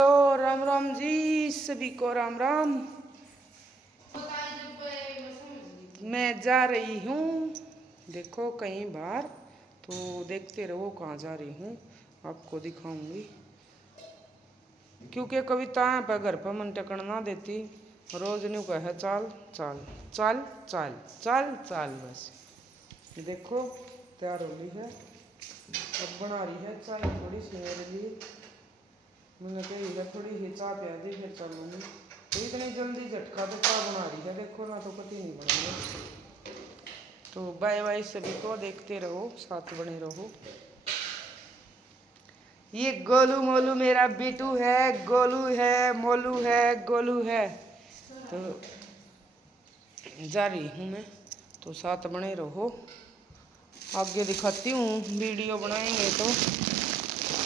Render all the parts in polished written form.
तो राम राम जी, सभी को राम राम। मैं जा रही हूँ, देखो कहीं बाहर, तो देखते रहो कहाँ जा रही हूँ, आपको दिखाऊंगी। क्योंकि कविताएं पर घर पर मन टेकन ना देती, रोज न्यू कहे चाल चाल चाल चाल चाल चाल। बस देखो तैयार हो रही है, अब बना रही है चाय थोड़ी सी मेरे लिए। मैंने कही है थोड़ी ही चाय पिया दी फिर चलूँगी। तो इतनी जल्दी झटका तो चाय बना रही है, देखो ना तो कति नहीं बनेगा। तो बाय बाय सभी को, देखते रहो, साथ बने रहो। ये गोलू मोलू मेरा बीटू है, गोलू है, मोलू है, गोलू है। तो जा रही हूँ मैं, तो साथ बने रहो। आगे दिखाती हूँ, वीडियो बनाएंगे तो।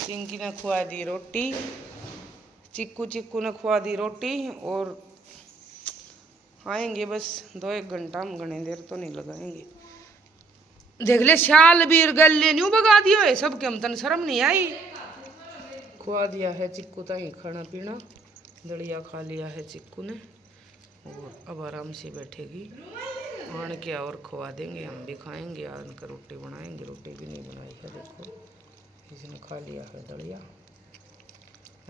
चिंकी ने खुआ दी रोटी, चिक्कू ने खुआ दी रोटी, और आएंगे बस 2-1 घंटा, हम घने देर तो नहीं लगाएंगे। देख ले शाल बीर गले न्यू बगा दियो है सबके, हम तन शर्म नहीं आई। खुआ दिया है चिक्कू ताई खाना पीना, दलिया खा लिया है चिक्कू ने, और अब आराम से बैठेगी। आन के और खुआ देंगे, हम भी खाएंगे। आन कर रोटी बनाएंगे, रोटी भी नहीं बनाई है, देखो इसने खा लिया है दलिया,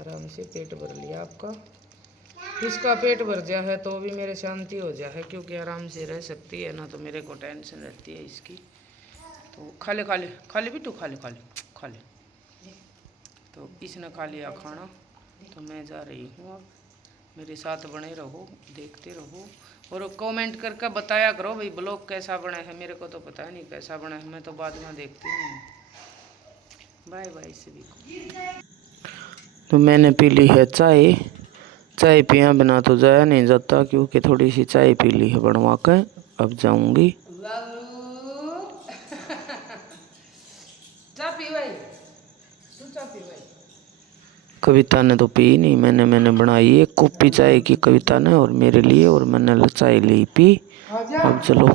आराम से पेट भर लिया आपका। इसका पेट भर गया है तो भी मेरे शांति हो जाए है, क्योंकि आराम से रह सकती है ना, तो मेरे को टेंशन रहती है इसकी। तो खा ले बिट्टू, खा ले। तो इसने खा लिया खाना, तो मैं जा रही हूँ अब। मेरे साथ बने रहो, देखते रहो, और कमेंट करके बताया करो भाई ब्लॉग कैसा बना है। मेरे को तो पता नहीं कैसा बना है, मैं तो बाद में देखती नहीं हूँ। बाय बाय सभी को। तो मैंने पी ली है चाय, चाय पिया बिना तो जाया नहीं जाता, क्योंकि थोड़ी सी चाय पी ली है बनवा के, अब जाऊंगी। कविता ने तो पी नहीं, मैंने बनाई एक कॉपी चाय की कविता ने और मेरे लिए, और मैंने चाय ली पी। अब चलो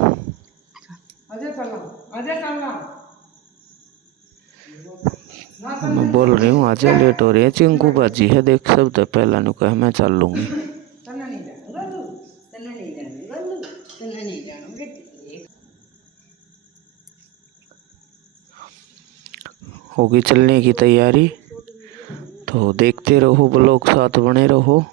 मैं बोल रही हूँ आज लेट हो रही है। चिंकू बाजी है देख, सब तो पहला नु कह मैं चल लूंगी। होगी चलने की तैयारी, तो देखते रहो ब्लॉग, साथ बने रहो।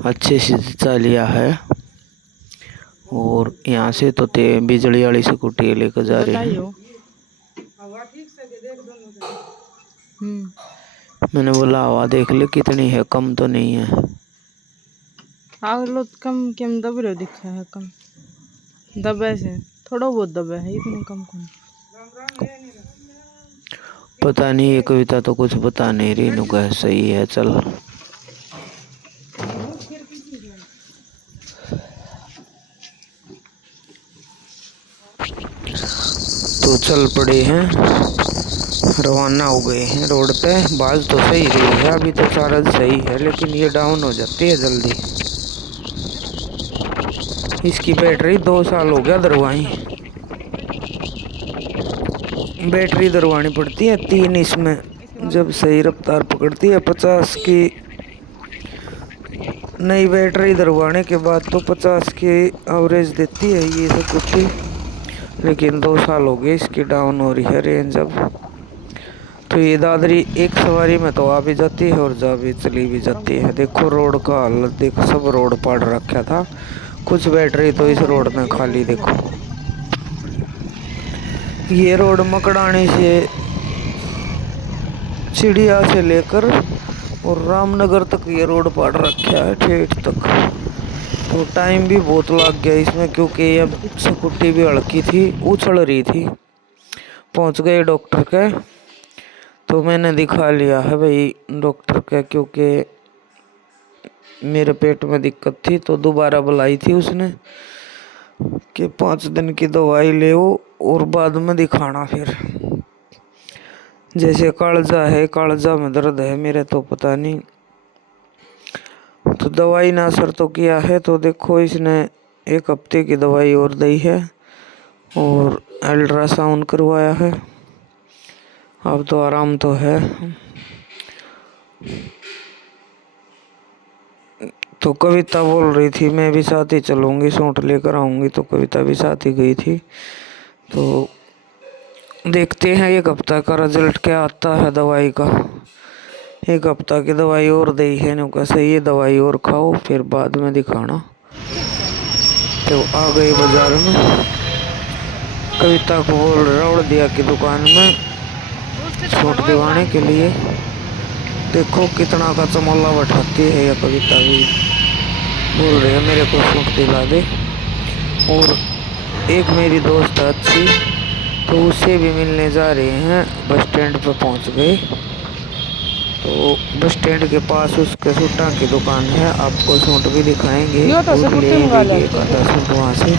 अच्छे से चल लिया है, और यहाँ से तो ते बिजली वाली स्कूटी लेकर जा रहे हैं। मैंने बोला हवा देख ले कितनी है, कम तो नहीं है। आग लो कम कम दब रहे दिखा है, कम दबे से थोड़ा बहुत दबे है, इतनी कम कम। पता नहीं ये कविता तो कुछ बता नहीं रही, नु कह सही है चल। तो चल पड़े हैं, रवाना हो गए हैं रोड पे। बाज तो सही रही है, अभी तो सारा सही है, लेकिन ये डाउन हो जाती है जल्दी। इसकी बैटरी 2 साल हो गया दरवाई, बैटरी दरवानी पड़ती है 3 इसमें, जब सही रफ्तार पकड़ती है 50 की। नई बैटरी दरवाने के बाद तो 50 की एवरेज देती है ये स्कूटी, लेकिन 2 साल हो गए इसकी डाउन हो रही है रेंज अब। तो ये दादरी एक सवारी में तो आ भी जाती है और जा भी चली भी जाती है। देखो रोड का हालत देखो, सब रोड पाड़ रखा था, कुछ बैटरी तो इस रोड में खाली। देखो ये रोड मकड़ानी से चिड़िया से लेकर और रामनगर तक ये रोड पाड़ रखा है, ठेठ तक। तो टाइम भी बहुत लग गया इसमें, क्योंकि ये स्कूटी भी हल्की थी, उछल रही थी। पहुंच गए डॉक्टर के, तो मैंने दिखा लिया है भाई डॉक्टर के, क्योंकि मेरे पेट में दिक्कत थी। तो दोबारा बुलाई थी उसने कि 5 दिन की दवाई ले और बाद में दिखाना। फिर जैसे कालजा है, कालजा में दर्द है मेरे, तो पता नहीं तो दवाई ने असर तो किया है। तो देखो इसने 1 हफ्ते की दवाई और दी है और अल्ट्रासाउंड करवाया है। अब तो आराम तो है। तो कविता बोल रही थी मैं भी साथ ही चलूंगी, सूट लेकर आऊंगी। तो कविता भी साथ ही गई थी। तो देखते हैं 1 हफ्ता का रिजल्ट क्या आता है दवाई का। 1 हफ्ता की दवाई और दी है नो, कैसे ये दवाई और खाओ फिर बाद में दिखाना। तो आ गई बाजार में, कविता को बोल रावड़ दिया की दुकान में सूट दिवाने के लिए। देखो कितना का चमोला बैठाती है यह कविता भी। बोल रही है मेरे को सूट दिला दे। और एक मेरी दोस्त है अच्छी, तो उससे भी मिलने जा रहे हैं। बस स्टैंड पर पहुंच गए। तो बस स्टैंड के पास उसके सूटा की दुकान है, आपको सूट भी दिखाएंगे और ले लीजिए एक आधा सूट वहाँ से।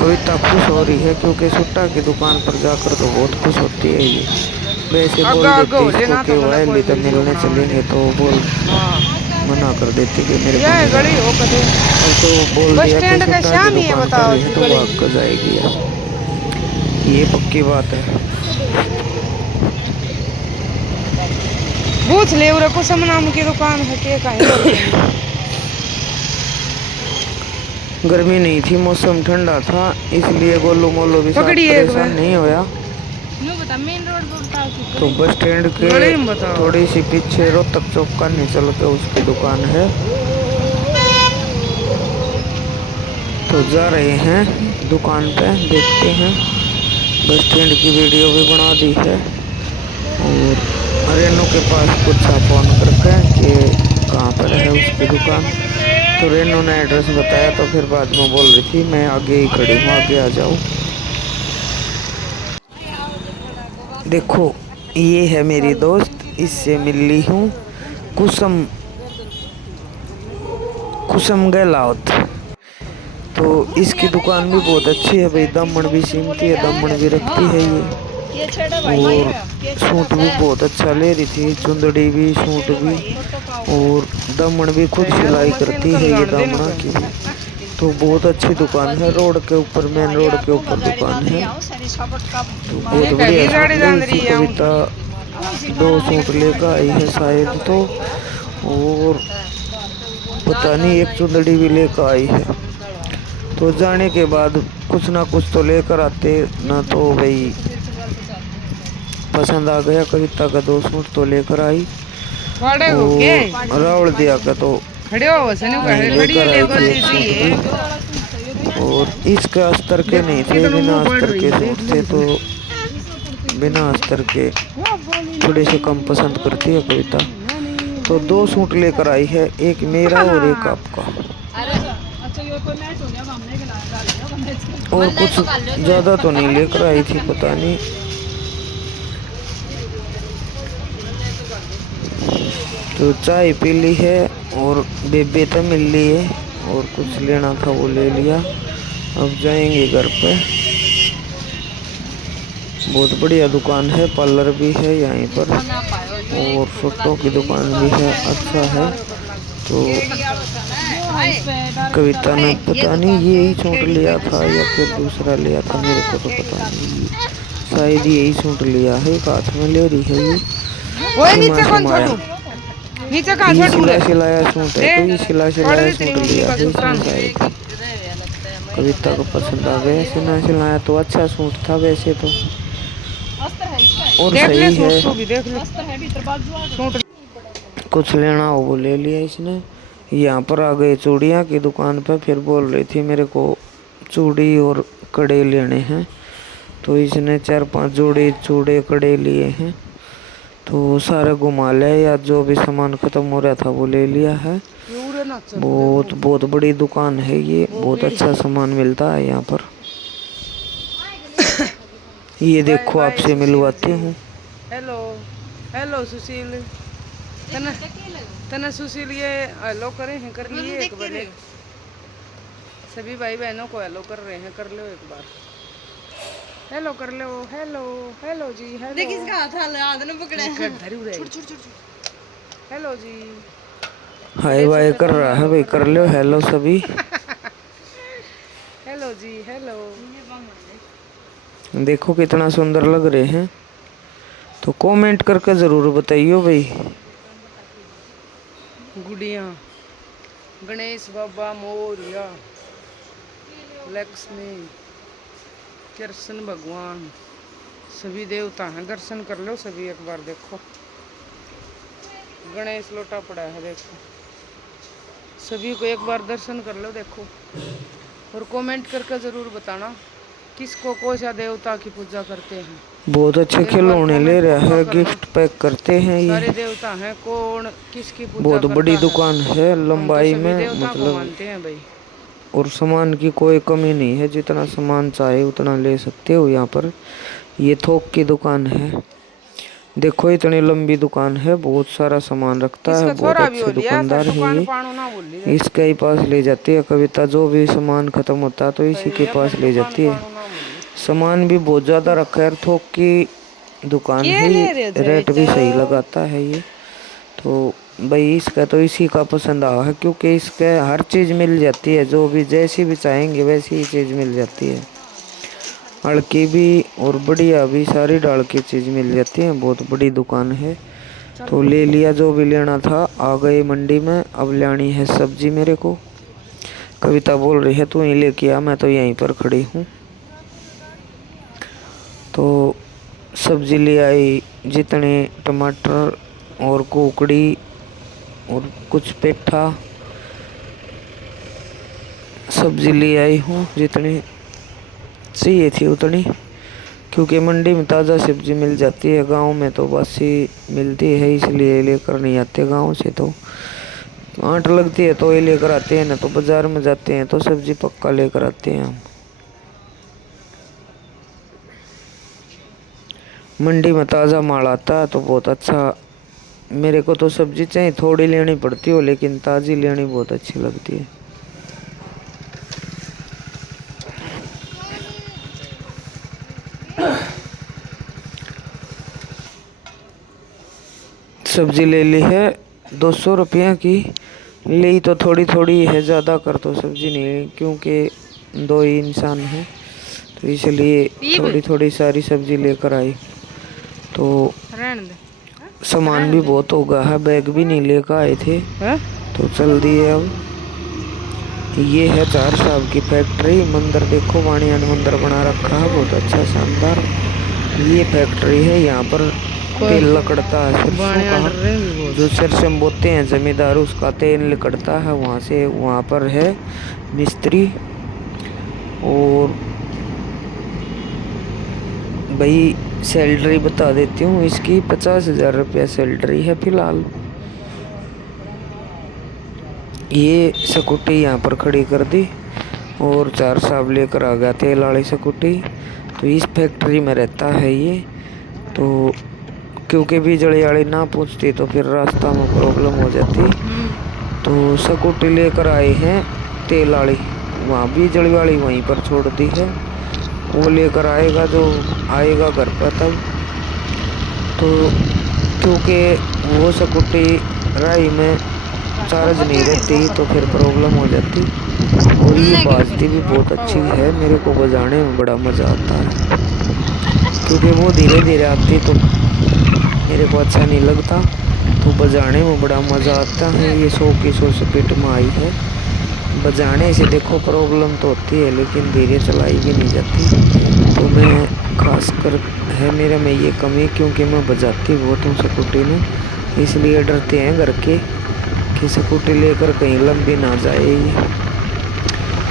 कविता खुश हो रही है क्योंकि सूटा की दुकान पर जाकर तो बहुत खुश होती है ये। वैसे बोल देती इसको कि वायली तो मिलने चलेंगे, तो बोल मना कर देती कि मेरे को नहीं। और तो बोल दिया कि सूटा की दुकान कर रही है तो भाग कर जाएगी। ये पक्की बात है। पूछ ले उरे कुसुम नाम की दुकान है के कहीं। गर्मी नहीं थी, मौसम ठंडा था, इसलिए गोलू मोलू भी साथ परेशान नहीं होया। तो बस स्टैंड के थोड़ी सी पीछे रोहतक चौक का निचल के उसकी दुकान है। तो जा रहे हैं दुकान पे, देखते हैं। बस स्टैंड की वीडियो भी बना दी है और रेनू के पास पूछा फोन करके कि कहाँ पर है उसकी दुकान। तो रेनू ने एड्रेस बताया। तो फिर बाद में बोल रही थी मैं आगे ही खड़ी हूँ, आगे आ जाओ। देखो ये है मेरी दोस्त, इससे मिल ली हूँ, कुसुम गहलावत। तो इसकी दुकान भी बहुत अच्छी है भाई, दामन भी सीमती है, दामन भी रखती है ये। और सूट भी बहुत अच्छा ले रही थी, चुंदड़ी भी सूट भी, और दामन भी खुद सिलाई करती है ये दामना की भी। तो बहुत अच्छी दुकान है, रोड के ऊपर, मेन रोड के ऊपर दुकान है। तो बहुत बढ़िया कविता 2 सूट लेकर आई है शायद तो, और पता नहीं 1 चुंदड़ी भी लेकर आई है। तो जाने के बाद कुछ ना कुछ तो लेकर आते ना। तो भाई पसंद आ गया कविता का 2 सूट तो लेकर आई। और रावड़ दिया का तो लेकर आई थी 1 सूट। और इसके अस्तर के नहीं थे, बिना अस्तर के सूट थे। तो बिना अस्तर के थोड़े से कम पसंद करती है कविता। तो 2 सूट लेकर आई है, एक मेरा और एक आपका। और कुछ ज्यादा तो नहीं लेकर आई थी, पता नहीं। तो चाय पी ली है और बेबे तो मिल ली है, और कुछ लेना था वो ले लिया। अब जाएंगे घर पे। बहुत बढ़िया दुकान है, पार्लर भी है यहीं पर और सूटों की दुकान भी है, अच्छा है। तो कविता ने पता नहीं यही सूट लिया था या फिर दूसरा लिया था, मेरे को तो पता नहीं, शायद यही सूट लिया है। एक हाथ में ले रही है ये। सिला सिलाया सूट है, तो ये सिला सिलाया सूट लिया है इसने शायद। कविता को पसंद आ गया, सिला सिलाया तो अच्छा सूट था वैसे तो, और सही है। कुछ लेना हो वो ले लिया इसने। यहाँ पर आ गए चूड़ियाँ की दुकान पर। फिर बोल रही थी मेरे को चूड़ी और कड़े लेने हैं। तो इसने 4-5 जोड़े चूड़े कड़े लिए हैं। तो सारे घुमा लिया, या जो भी सामान खत्म हो रहा था वो ले लिया है। बहुत बड़ी दुकान है ये, बहुत अच्छा सामान मिलता है यहाँ पर। ये देखो आपसे मिलवाती हूँ। हेलो हेलो सुशील, तना सुशील ये हेलो करे हैं, कर लिए एक बार। सभी भाई बहनों को हेलो कर रहे हैं, कर लो एक बार हेलो कर लो। हेलो हेलो जी हेलो। देखिए इसका हाथ हाथ ने पकड़ा है। हेलो जी। हाय वाय कर रहा है भाई, कर लो हेलो सभी। हेलो जी हेलो। देखो कितना सुंदर लग रहे हैं, तो कमेंट करके जरूर बताइयो भाई। गुड़िया, गणेश बाबा मोरिया, लक्ष्मी, कृष्ण भगवान, सभी देवता हैं, दर्शन कर लो सभी एक बार। देखो गणेश लोटा पड़ा है, देखो सभी को एक बार दर्शन कर लो। देखो और कमेंट करके ज़रूर बताना किसको कौन सा देवता की पूजा करते हैं। बहुत अच्छे एक बार खिलौने ले कमेंट रहा पक्का है, करना। गिफ्ट पैक करते हैं सारे ये। देवता हैं, कौन किसकी पूजा बहुत बड़ी करता है। दुकान है हम तो लंबाई सभी में, देवता को मतलब, मानते हैं भाई। और सामान की कोई कमी नहीं है, जितना सामान चाहे उतना ले सकते हो यहाँ पर। ये थोक की दुकान है। देखो इतनी लंबी दुकान है, बहुत सारा सामान रखता है, किसका बहुत छोरा भी हो अच्छे लिया फिर दुकानदार है दुकान ये। पाणो ना बोल रही। इसके ही पास ले जाती है कविता, जो भी सामान खत्म होता है तो इसी सही के है, पास फिर ले दुकान जाती है। पाणो ना बोली। सामान भी बहुत ज़्यादा रखा है, थोक की दुकान क्या है ले ये, रहे हो रेट भी सही जय? लगाता है ये। तो भाई इसका तो इसी का पसंद आया है, क्योंकि इसके हर चीज़ मिल जाती है, जो भी जैसी भी चाहेंगे वैसी ही चीज़ मिल जाती है। हल्की भी और बढ़िया भी, सारी डाल की चीज़ मिल जाती है, बहुत बड़ी दुकान है। तो ले लिया जो भी लेना था, आ गए मंडी में। अब लेनी है सब्जी मेरे को। कविता बोल रही है तू ही लेके आ, मैं तो यहीं पर खड़ी हूँ। तो सब्जी ले आई, जितने टमाटर और कुकड़ी और कुछ पेठा, सब्जी ले आई हूँ जितनी चाहिए थी उतनी, क्योंकि मंडी में ताज़ा सब्जी मिल जाती है, गांव में तो बासी मिलती है, इसलिए लेकर नहीं आते गांव से। तो आंट लगती है तो ये लेकर आते हैं, ना तो बाजार में जाते हैं तो सब्जी पक्का लेकर आते हैं हम। मंडी में ताज़ा माल आता है तो बहुत अच्छा। मेरे को तो सब्जी चाहे थोड़ी लेनी पड़ती हो, लेकिन ताज़ी लेनी बहुत अच्छी लगती है। सब्जी ले ली है 200 रुपये की, ली तो थोड़ी थोड़ी है, ज़्यादा कर तो सब्जी नहीं ली, क्योंकि दो ही इंसान हैं, तो इसलिए थोड़ी थोड़ी सारी सब्जी लेकर आई। तो रहने दे। सामान भी बहुत हो गया है, बैग भी नहीं लेकर आए थे हैं? तो चल दिए अब। ये है चार साहब की फैक्ट्री। मंदिर देखो, वाणियान मंदिर बना रखा है, बहुत अच्छा शानदार। ये फैक्ट्री है, यहाँ पर तेल निकलता है सरसों का, जो सरसों बोते हैं जमींदार, उसका तेल निकलता है वहाँ से। वहाँ पर है मिस्त्री। और भाई सैलरी बता देती हूँ इसकी, 50,000 रुपया सैलरी है फिलहाल। ये स्कूटी यहाँ पर खड़ी कर दी और चार साहब लेकर आ गया तेल वाली स्कूटी। तो इस फैक्ट्री में रहता है ये। तो क्योंकि बिजली वाली ना पूछती तो फिर रास्ता में प्रॉब्लम हो जाती, तो स्कूटी लेकर आए हैं तेल वाली, वहाँ बिजली वाली वहीं पर छोड़ दी है। वो लेकर आएगा, जो आएगा घर पर तब। तो क्योंकि वो स्कूटी राही में चार्ज नहीं रहती तो फिर प्रॉब्लम हो जाती। और ये बाजती भी बहुत अच्छी है, मेरे को बजाने में बड़ा मज़ा आता है, क्योंकि वो धीरे धीरे आती तो मेरे को अच्छा नहीं लगता, तो बजाने में बड़ा मज़ा आता है। ये 100 की 100 स्पीड में आई है। बजाने से देखो प्रॉब्लम तो होती है, लेकिन धीरे चलाई भी नहीं जाती। तो मैं खासकर है मेरे में ये कमी, क्योंकि मैं बजाती बहुत हूँ स्कूटी में, इसलिए डरते हैं घर के कि स्कूटी लेकर कहीं लंबी ना जाए। ये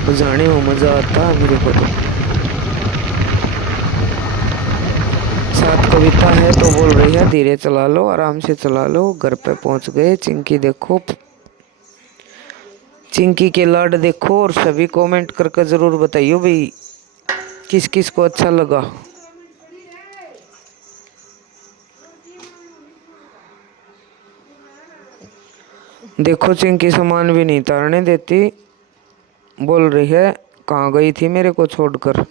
बजाने में मज़ा आता है मेरे को। तो साथ कविता है तो बोल रही है धीरे चला लो, आराम से चला लो। घर पे पहुंच गए। चिंकी देखो, चिंकी के लाड देखो। और सभी कमेंट करके ज़रूर बताइयो भाई किस किस को अच्छा लगा। देखो चिंकी सामान भी नहीं तारने देती, बोल रही है कहाँ गई थी मेरे को छोड़कर।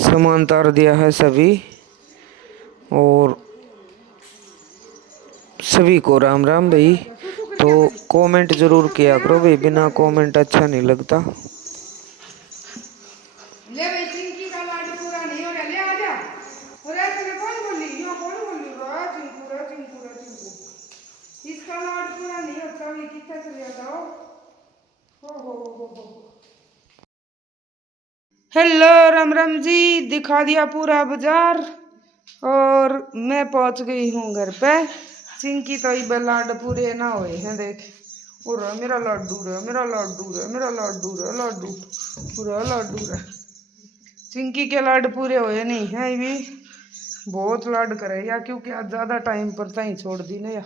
सामान तार दिया है सभी। और सभी को राम राम भाई। तो कमेंट जरूर किया करो भाई, बिना कमेंट अच्छा नहीं लगता। ले भाई चिंकी का लाडू पूरा नहीं हो रहा, ले आ जा। और ऐसे में कौन बोली, यो कौन बोली रा चिंकू रा चिंकू रा चिंकू। इसका लाडू पूरा नहीं होता, ये कितना चले जाता हो। हेलो राम राम जी, दिखा दिया पूरा बाजार और मैं पहुंच गई हूँ घर पे। चिंकी तो ये लाड पूरे ना हुए हैं, देख और मेरा लड्डू रे, मेरा लड्डू रे, मेरा लड्डू रे, लड्डू पूरा लड्डू रे। चिंकी के लाड पूरे हुए नहीं हैं, ये भी बहुत लाड करे या, क्योंकि आज ज़्यादा टाइम पर तहीं छोड़ दी ना या,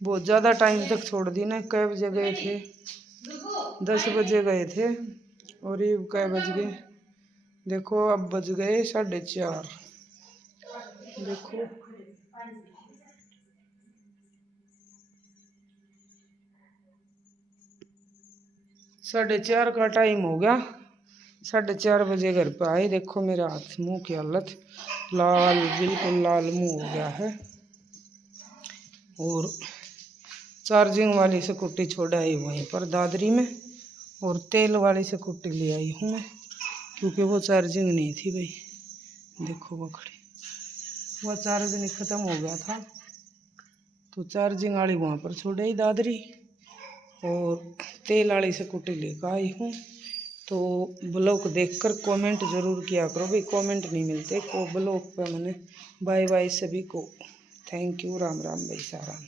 बहुत ज़्यादा टाइम तक छोड़ दी ना। कै बजे गए थे, 10 बजे गए थे और ये कै बज गए, देखो अब बज गए 4:30। देखो 4:30 का टाइम हो गया। 4:30 बजे घर पे आए, देखो मेरे हाथ मुंह की हालत लाल, बिल्कुल लाल मुंह हो गया है। और चार्जिंग वाली स्कूटी छोड़ आई वहीं पर दादरी में, और तेल वाली स्कूटी ले आई हूँ मैं, क्योंकि वो चार्जिंग नहीं थी भाई। देखो वो खड़ी, वो चार्जिंग ख़त्म हो गया था तो चार्जिंग वाली वहाँ पर छोड़ आई दादरी, और तेल वाली स्कूटी लेकर आई हूँ। तो ब्लॉग देखकर कमेंट ज़रूर किया करो भाई, कमेंट नहीं मिलते को ब्लॉग पे। मैंने बाय बाय सभी को, थैंक यू, राम राम भाई सारा।